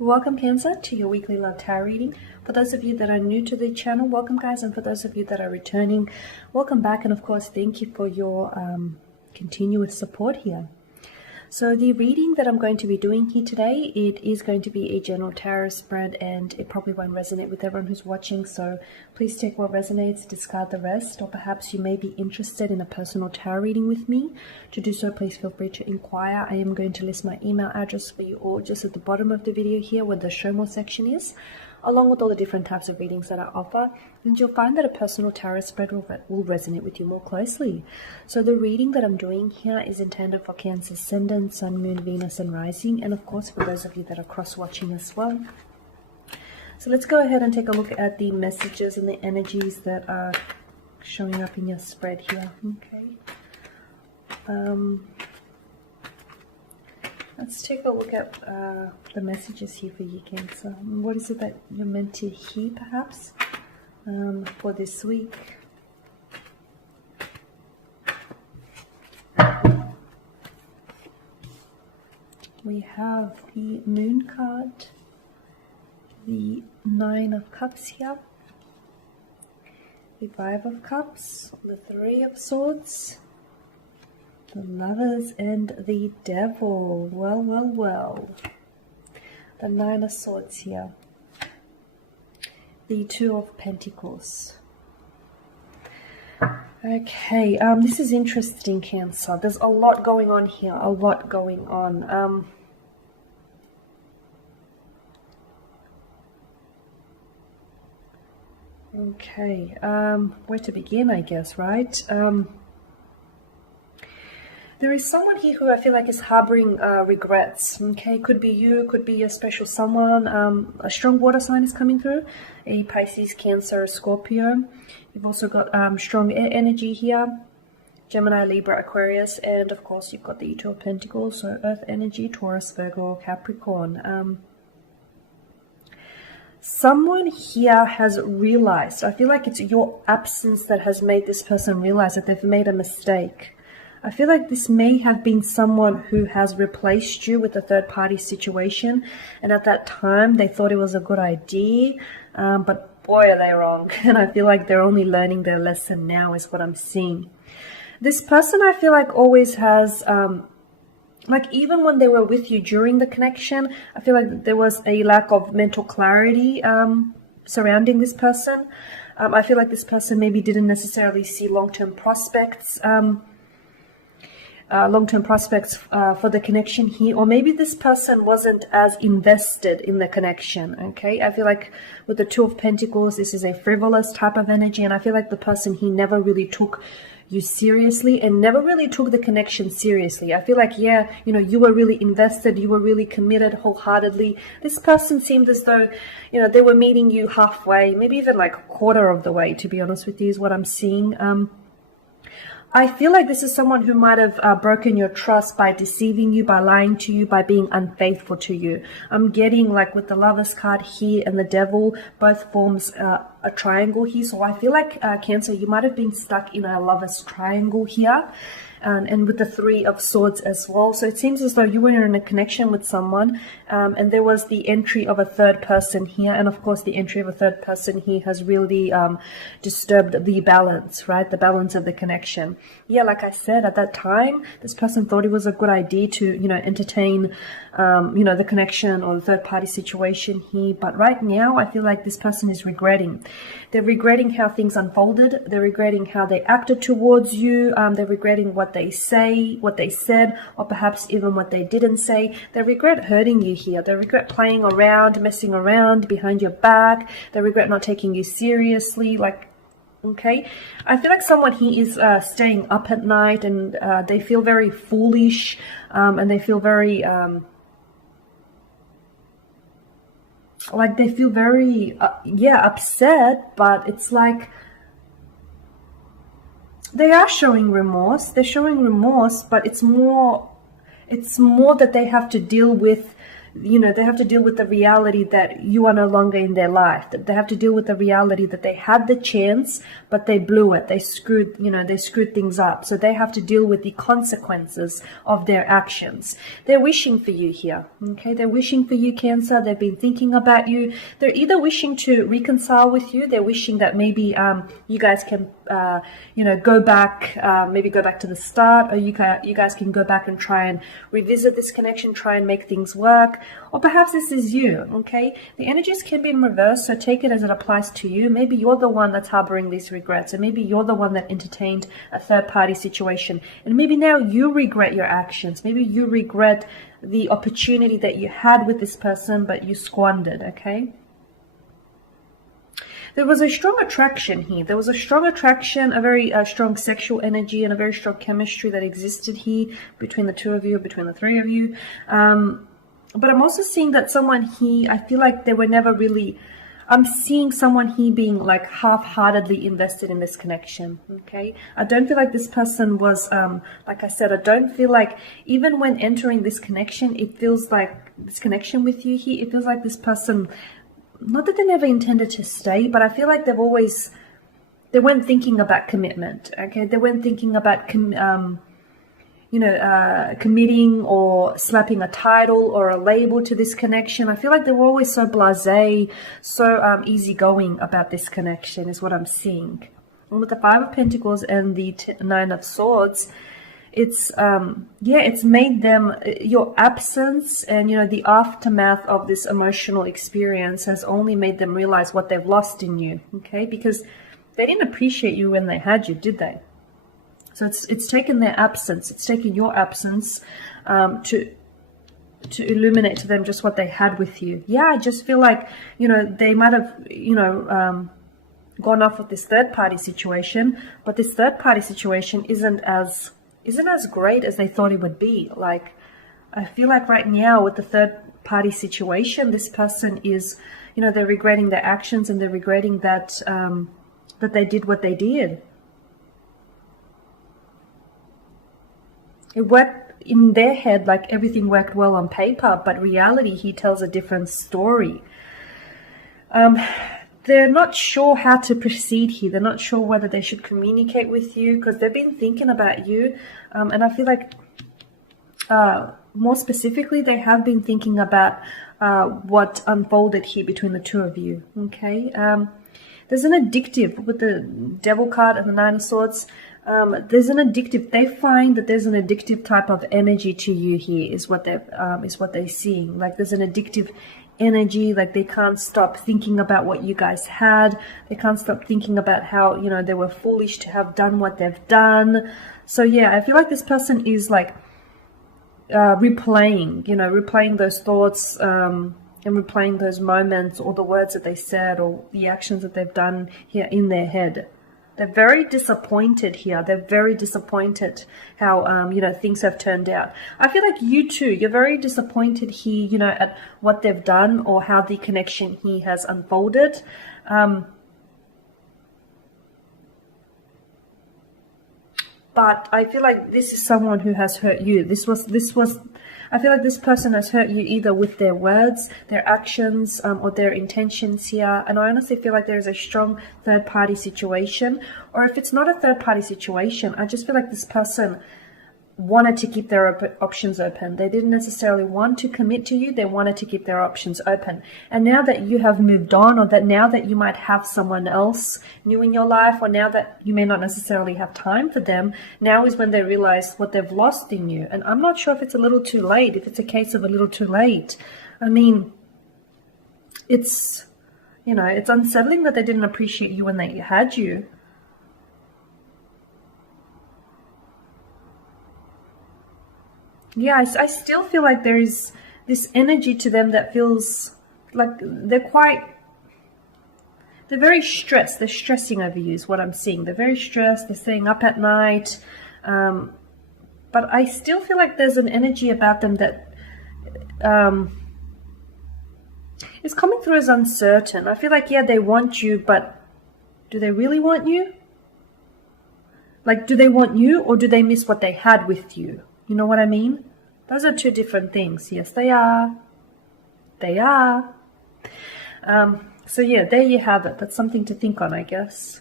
Welcome Cancer to your weekly love tarot reading. For those of you that are new to the channel, welcome guys, and for those of you that are returning, welcome back, and of course thank you for your continuous support here. So the reading that I'm going to be doing here today, it is going to be a general tarot spread, and it probably won't resonate with everyone who's watching, so please take what resonates, discard the rest, or perhaps you may be interested in a personal tarot reading with me. To do so, please feel free to inquire. I am going to list my email address for you all just at the bottom of the video here where the show more section is, along with all the different types of readings that I offer, and you'll find that a personal tarot spread will resonate with you more closely. So the reading that I'm doing here is intended for Cancer Ascendant, Sun, Moon, Venus, and Rising, and of course for those of you that are cross-watching as well. So let's go ahead and take a look at the messages and the energies that are showing up in your spread here. Okay. Let's take a look at the messages here for you, Cancer. What is it that you're meant to hear, perhaps, for this week? We have the Moon card, the Nine of Cups here, the Five of Cups, the Three of Swords, the Lovers, and the Devil. Well. The Nine of Swords here. The Two of Pentacles. Okay, this is interesting, Cancer. There's a lot going on here. A lot going on. Okay, where to begin, I guess, right? There is someone here who I feel like is harboring regrets. Okay, could be you, could be a special someone. A strong water sign is coming through. A Pisces, Cancer, Scorpio. You've also got strong air energy here. Gemini, Libra, Aquarius. And of course you've got the Two of Pentacles. So Earth energy, Taurus, Virgo, Capricorn. Someone here has realized. I feel like it's your absence that has made this person realize that they've made a mistake. I feel like this may have been someone who has replaced you with a third-party situation, and at that time they thought it was a good idea, but boy are they wrong, and I feel like they're only learning their lesson now is what I'm seeing. This person I feel like always has, like even when they were with you during the connection, I feel like there was a lack of mental clarity surrounding this person. I feel like this person maybe didn't necessarily see long-term prospects, for the connection here, or maybe this person wasn't as invested in the connection. Okay, I feel like with the Two of Pentacles, this is a frivolous type of energy, and I feel like the person, he never really took you seriously and never really took the connection seriously. I feel like, yeah, you know, you were really invested, you were really committed wholeheartedly. This person seemed as though, you know, they were meeting you halfway, maybe even like a quarter of the way, to be honest with you, is what I'm seeing. I feel like this is someone who might have broken your trust by deceiving you, by lying to you, by being unfaithful to you. I'm getting, like, with the Lovers card here and the Devil, both forms a triangle here. So I feel like, Cancer, you might have been stuck in a Lovers triangle here. And with the Three of Swords as well. So it seems as though you were in a connection with someone, and there was the entry of a third person here. And of course, the entry of a third person here has really disturbed the balance, right? The balance of the connection. Yeah, like I said, at that time, this person thought it was a good idea to, you know, entertain, you know, the connection or the third party situation here. But right now, I feel like this person is regretting. They're regretting how things unfolded. They're regretting how they acted towards you. They're regretting what they say, what they said, or perhaps even what they didn't say. They regret hurting you here. They regret playing around, messing around behind your back. They regret not taking you seriously. Like, okay, I feel like someone here is staying up at night, and they feel very foolish, and they feel very like they feel very yeah, upset, but it's like they are showing remorse. They're showing remorse, but it's more that they have to deal with, they have to deal with the reality that you are no longer in their life. That they have to deal with the reality that they had the chance, but they blew it. They screwed things up. So they have to deal with the consequences of their actions. They're wishing for you here. Okay. They're wishing for you, Cancer. They've been thinking about you. They're either wishing to reconcile with you. They're wishing that maybe, you guys can, go back, maybe go back to the start, or you guys can go back and try and revisit this connection, try and make things work. Or perhaps this is you, okay? The energies can be in reverse, so take it as it applies to you. Maybe you're the one that's harboring these regrets, and maybe you're the one that entertained a third-party situation, and maybe now you regret your actions. Maybe you regret the opportunity that you had with this person, but you squandered, okay? There was a strong attraction here. There was a strong attraction, a very strong sexual energy, and a very strong chemistry that existed here between the two of you, between the three of you. But I'm also seeing that someone here, I feel like they were never really, I'm seeing someone here being like half-heartedly invested in this connection, okay? I don't feel like this person was, like I said, I don't feel like even when entering this connection, it feels like this connection with you here, it feels like this person, not that they never intended to stay, but I feel like they weren't thinking about commitment, okay? They weren't thinking about, committing or slapping a title or a label to this connection. I feel like they were always so blasé, so easygoing about this connection is what I'm seeing. And with the Five of Pentacles and the Nine of Swords, it's made them, your absence and the aftermath of this emotional experience has only made them realize what they've lost in you, okay? Because they didn't appreciate you when they had you, did they? So it's taken their absence, it's taken your absence to illuminate to them just what they had with you. Yeah, I just feel like they might have gone off with this third party situation, but this third party situation isn't as great as they thought it would be. Like, I feel like right now with the third party situation, this person is, they're regretting their actions, and they're regretting that that they did what they did. It worked in their head, like everything worked well on paper, but reality, he tells a different story. They're not sure how to proceed here. They're not sure whether they should communicate with you, because they've been thinking about you. And I feel like more specifically, they have been thinking about what unfolded here between the two of you. Okay. There's an addictive with the Devil card and the Nine of Swords. There's an addictive. They find that there's an addictive type of energy to you here. Is what they're seeing. Like there's an addictive energy. Like they can't stop thinking about what you guys had. They can't stop thinking about how they were foolish to have done what they've done. So yeah, I feel like this person is like replaying those thoughts and replaying those moments, or the words that they said, or the actions that they've done here in their head. They're very disappointed here. They're very disappointed how, things have turned out. I feel like you too, you're very disappointed here, at what they've done or how the connection here has unfolded. But I feel like this is someone who has hurt you. I feel like this person has hurt you either with their words, their actions, or their intentions here. And I honestly feel like there is a strong third-party situation. Or if it's not a third-party situation, I just feel like this person wanted to keep their options open. They didn't necessarily want to commit to you. They wanted to keep their options open. And now that you have moved on, or that now that you might have someone else new in your life, or now that you may not necessarily have time for them, now is when they realize what they've lost in you. And I'm not sure if it's a little too late, if it's a case of a little too late. I mean, it's unsettling that they didn't appreciate you when they had you. Yeah, I still feel like there is this energy to them that feels like they're very stressed. They're stressing over you is what I'm seeing. They're very stressed. They're staying up at night. But I still feel like there's an energy about them that is coming through as uncertain. I feel like, yeah, they want you, but do they really want you? Like, do they want you, or do they miss what they had with you? You know what I mean? Those are two different things. Yes, they are. they are. So yeah, there you have it. That's something to think on, I guess.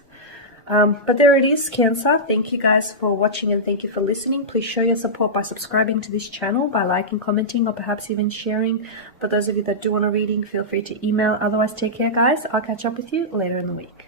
But there it is, Cancer. Thank you guys for watching and thank you for listening. Please show your support by subscribing to this channel, by liking, commenting, or perhaps even sharing. For those of you that do want a reading, feel free to email. Otherwise, take care, guys. I'll catch up with you later in the week.